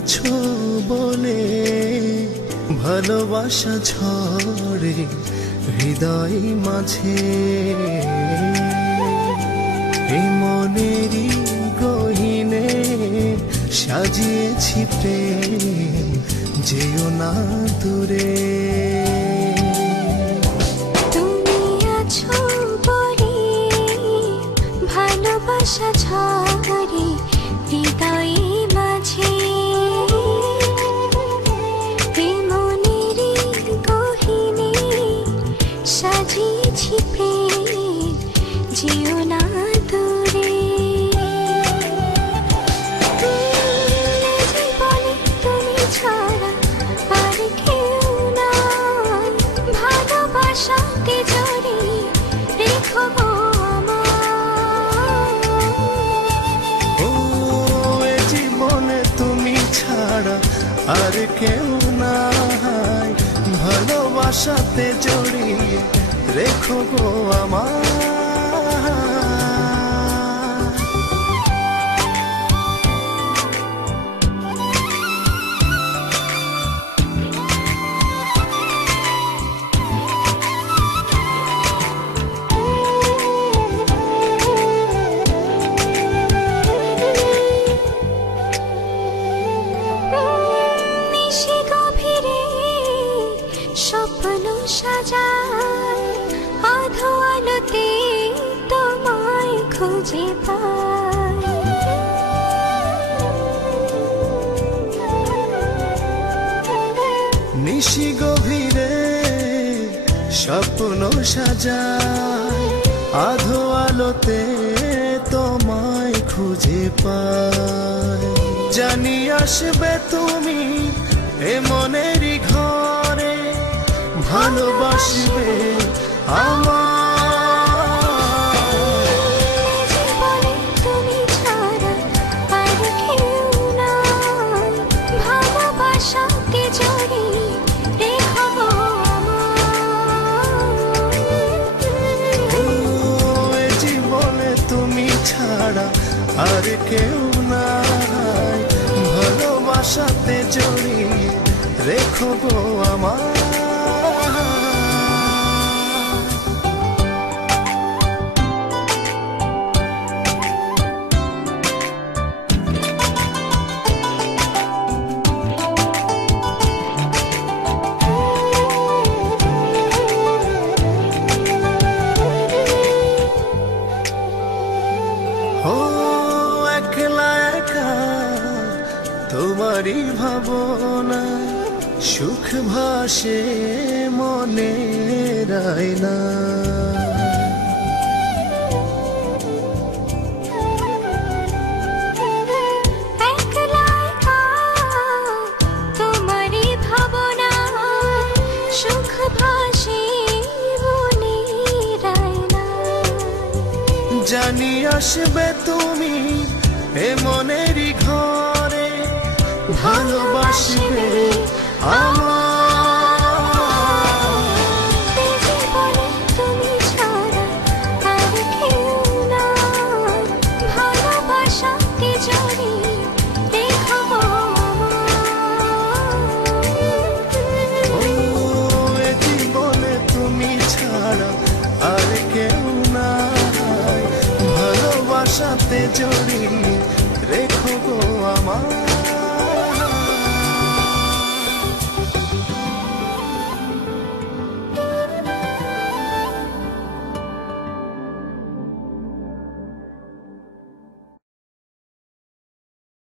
আছো বলে ভালোবাসা ঝরে হৃদয় মাঝে। এই মনেরই গহিনে সাজিয়েছি প্রেম, যেও না দূরে। তুমি আছো বলে ভালোবাসা ঝরে হৃদয় মাঝে। এই মনেরই গহিনে সাজিয়েছি প্রেম, যেও না দূরে। জীবনে তুমি ছাড়া আর কেউ নাই, ভালোবাসাতে জড়িয়ে রেখো গো আমায়। ও এ জীবনে তুমি ছাড়া আর কেউ নাই, ভালোবাসাতে জড়িয়ে রেখো গো আমায়। নিশি গভীরে স্বপ্ন সাজায়, আধো আলোতে তোমায় খুঁজে পাই। নিশি গভীরে স্বপ্ন সাজায়, আধো আলোতে তোমায় খুঁজে পাই। জানি আসবে তুমি এ মনেরই ঘরে, ভালোবাসবে আমায়। জীবনে তুমি ছাড়া আর কেউ নাই, ভালোবাসাতে জড়িয়ে রেখো গো আমায়। ও এ জীবনে তুমি ছাড়া আর কেউ নাই, ভালোবাসাতে জড়িয়ে রেখো গো আমায়। ও একলা একা তোমারই ভাবনা, সুখ ভাসে মনে রায়না। একলা একা তোমারই ভাবনা, সুখ ভাসে মনের আয়নায়। জানি আসবে তুমি এ মনেরই ঘরে, ভালোবাসবে আমায়। জীবনে তুমি ছাড়া আর কেউ নাই, ভালোবাসাতে জড়িয়ে রেখো গো আমায়। ও এ জীবনে তুমি ছাড়া আর কেউ নাই, ভালোবাসাতে জড়িয়ে